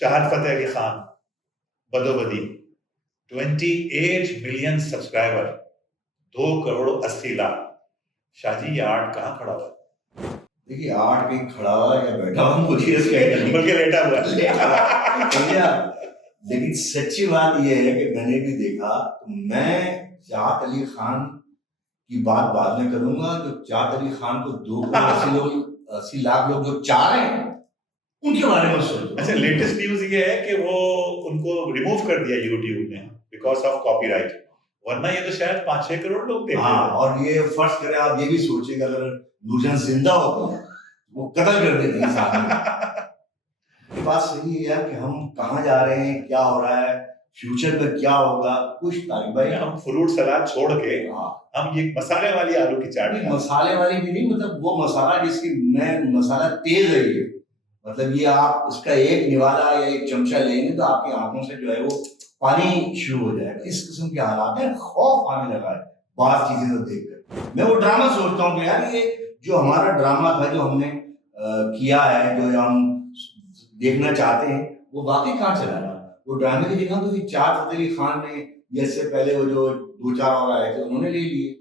چاہت فتح علی خان بدو بدی 28 ملین سبسکرائبر 2.80 کروڑ. شاہ جی یہ آرٹ کہاں کھڑا ہوا؟ دیکھیے آرٹ کہیں کھڑا ہوا یا بیٹھا ہوا مجھے اس کا بلکہ لیٹا ہوا. لیکن سچی بات یہ ہے کہ میں نے بھی دیکھا تو میں چاہت علی خان کی بات بعد میں کروں گا. جو چاہت علی خان کو 2.80 لاکھ لوگ جو چاہ رہے ہیں ان کے بارے میں سوچو. اچھا لیٹسٹ نیوز یہ ہے کہ وہ ان کو ریموو کر دیا یوٹیوب نے بیکاز آف کاپی رائٹ, ورنہ یہ تو شاید 5-6 کروڑ لوگ دیکھتے ہیں. ہاں اور یہ فرض کریں آپ یہ بھی سوچیں کہ اگر نورجہاں زندہ ہوتی ہے وہ قتل کر دیتی ہے. یہ بات صحیح ہے کہ ہم کہاں جا رہے ہیں, کیا ہو رہا ہے, فیوچر میں کیا ہوگا کچھ طارق بھائی. ہم فروٹ سلاد چھوڑ کے ہم یہ مسالے والی آلو کی چاٹ, مسالے والی بھی نہیں, مطلب وہ مسالہ جس کی میں مسالہ تیز ہے یہ, مطلب یہ آپ اس کا ایک نوالا یا ایک چمچہ لیں گے تو آپ کی آنکھوں سے جو ہے وہ پانی شروع ہو جائے گا. اس قسم کے حالات ہیں, خوف آنے لگا ہے بعض چیزیں کو دیکھ کر. میں وہ ڈرامہ سوچتا ہوں کہ یار یہ جو ہمارا ڈرامہ تھا جو ہم نے کیا ہے, جو ہم دیکھنا چاہتے ہیں, وہ واقعی کہاں چلا رہا. وہ ڈرامے کی جگہ تو چاہت فتح علی خان نے یا اس سے پہلے وہ جو 2-4 اور آئے تھے انہوں نے لے لیے.